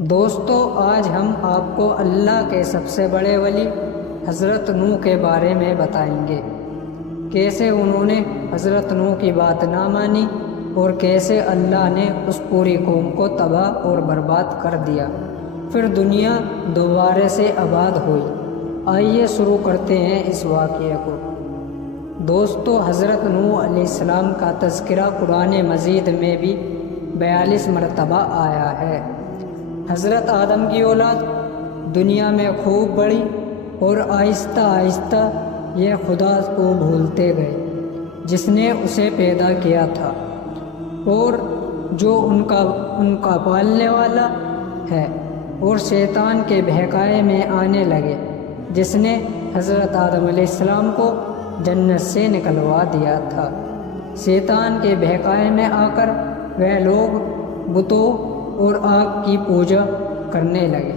دوستو، آج ہم آپ کو اللہ کے سب سے بڑے ولی حضرت نوح کے بارے میں بتائیں گے۔ کیسے انہوں نے حضرت نوح کی بات نہ مانی اور کیسے اللہ نے اس پوری قوم کو تباہ اور برباد کر دیا، پھر دنیا دوبارہ سے آباد ہوئی۔ آئیے شروع کرتے ہیں اس واقعے کو۔ دوستو، حضرت نوح علیہ السلام کا تذکرہ قرآن مجید میں بھی 42 مرتبہ آیا ہے۔ حضرت آدم کی اولاد دنیا میں خوب بڑی اور آہستہ آہستہ یہ خدا کو بھولتے گئے جس نے اسے پیدا کیا تھا اور جو ان کا پالنے والا ہے، اور شیطان کے بہکائے میں آنے لگے جس نے حضرت آدم علیہ السلام کو جنت سے نکلوا دیا تھا۔ شیطان کے بہکائے میں آ کر وہ لوگ بتوں اور آگ کی پوجا کرنے لگے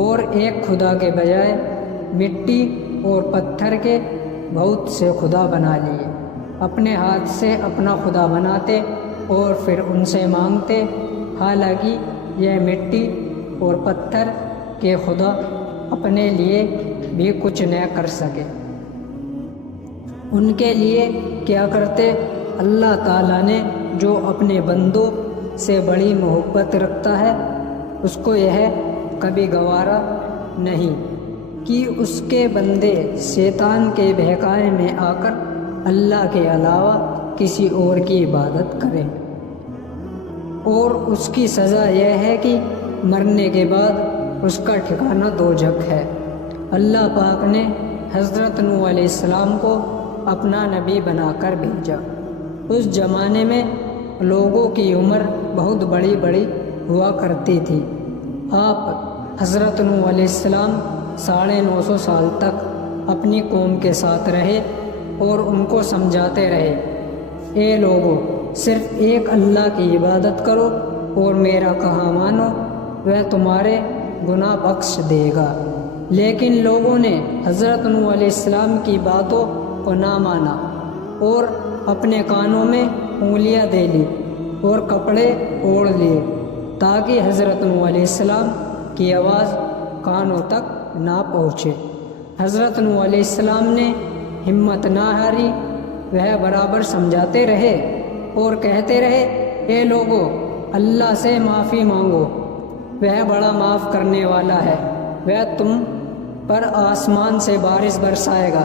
اور ایک خدا کے بجائے مٹی اور پتھر کے بہت سے خدا بنا لیے۔ اپنے ہاتھ سے اپنا خدا بناتے اور پھر ان سے مانگتے، حالانکہ یہ مٹی اور پتھر کے خدا اپنے لیے بھی کچھ نہ کر سکے۔ ان کے لیے کیا کرتے؟ اللہ تعالیٰ نے جو اپنے بندوں سے بڑی محبت رکھتا ہے، اس کو یہ کبھی گوارا نہیں کہ اس کے بندے شیطان کے بہکائے میں آ کر اللہ کے علاوہ کسی اور کی عبادت کریں، اور اس کی سزا یہ ہے کہ مرنے کے بعد اس کا ٹھکانہ دوزخ ہے۔ اللہ پاک نے حضرت نوح علیہ السلام کو اپنا نبی بنا کر بھیجا۔ اس زمانے میں لوگوں کی عمر بہت بڑی بڑی ہوا کرتی تھی۔ آپ حضرت نوح علیہ السلام 950 سال تک اپنی قوم کے ساتھ رہے اور ان کو سمجھاتے رہے، اے لوگو، صرف ایک اللہ کی عبادت کرو اور میرا کہا مانو، وہ تمہارے گناہ بخش دے گا۔ لیکن لوگوں نے حضرت نوح علیہ السلام کی باتوں کو نہ مانا اور اپنے کانوں میں انگلیاں دے لی اور کپڑے اوڑھ لیے تاکہ حضرت نوح علیہ السلام کی آواز کانوں تک نہ پہنچے۔ حضرت نوح علیہ السلام نے ہمت نہ ہاری، وہ برابر سمجھاتے رہے اور کہتے رہے، اے لوگو، اللہ سے معافی مانگو، وہ بڑا معاف کرنے والا ہے۔ وہ تم پر آسمان سے بارش برسائے گا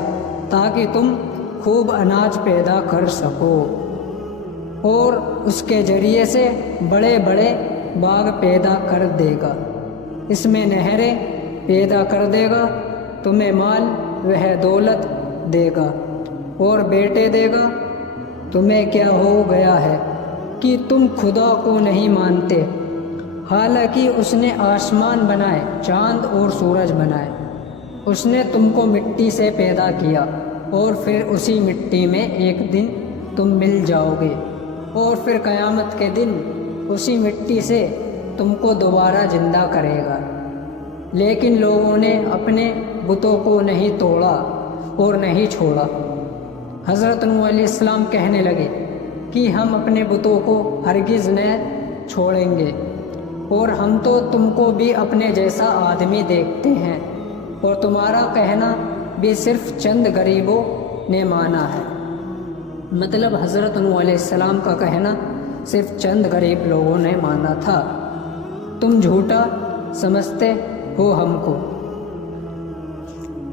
تاکہ تم خوب اناج پیدا کر سکو، اور اس کے ذریعے سے بڑے بڑے باغ پیدا کر دے گا، اس میں نہریں پیدا کر دے گا، تمہیں مال وہ دولت دے گا اور بیٹے دے گا۔ تمہیں کیا ہو گیا ہے کہ تم خدا کو نہیں مانتے، حالانکہ اس نے آسمان بنائے، چاند اور سورج بنائے۔ اس نے تم کو مٹی سے پیدا کیا اور پھر اسی مٹی میں ایک دن تم مل جاؤ گے، اور پھر قیامت کے دن اسی مٹی سے تم کو دوبارہ زندہ کرے گا۔ لیکن لوگوں نے اپنے بتوں کو نہیں توڑا اور نہیں چھوڑا۔ حضرت نوح علیہ السلام کہنے لگے کہ ہم اپنے بتوں کو ہرگز نہ چھوڑیں گے، اور ہم تو تم کو بھی اپنے جیسا آدمی دیکھتے ہیں، اور تمہارا کہنا بھی صرف چند غریبوں نے مانا ہے۔ مطلب حضرت نوح علیہ السلام کا کہنا صرف چند غریب لوگوں نے مانا تھا۔ تم جھوٹا سمجھتے ہو ہم کو۔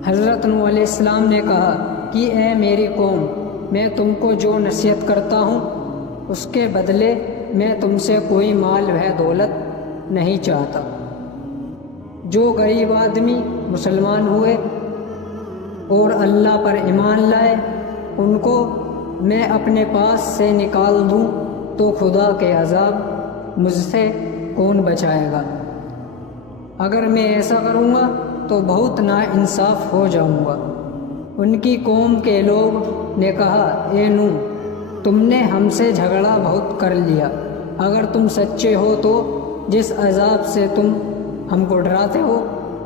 حضرت نوح علیہ السلام نے کہا کہ اے میری قوم، میں تم کو جو نصیحت کرتا ہوں اس کے بدلے میں تم سے کوئی مال و دولت نہیں چاہتا۔ جو غریب آدمی مسلمان ہوئے اور اللہ پر ایمان لائے، ان کو میں اپنے پاس سے نکال دوں تو خدا کے عذاب مجھ سے کون بچائے گا؟ اگر میں ایسا کروں گا تو بہت ناانصاف ہو جاؤں گا۔ ان کی قوم کے لوگ نے کہا، اے نوح، تم نے ہم سے جھگڑا بہت کر لیا، اگر تم سچے ہو تو جس عذاب سے تم ہم کو ڈراتے ہو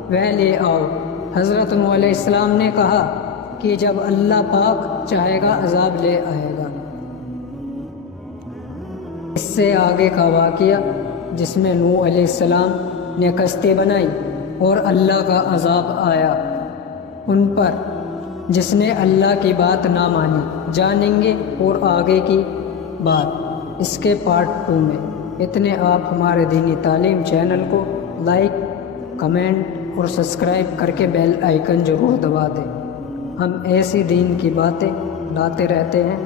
وہ لے آؤ۔ حضرت نوح علیہ السلام نے کہا کہ جب اللہ پاک چاہے گا عذاب لے آئے گا۔ اس سے آگے کا واقعہ جس میں نوح علیہ السلام نے کشتی بنائی اور اللہ کا عذاب آیا ان پر جس نے اللہ کی بات نہ مانی۔ جانیں گے اور آگے کی بات اس کے پارٹ 2 میں۔ اتنے آپ ہمارے دینی تعلیم چینل کو لائک، کمنٹ اور سبسکرائب کر کے بیل آئیکن ضرور دبا دیں۔ ہم ایسی دین کی باتیں لاتے رہتے ہیں۔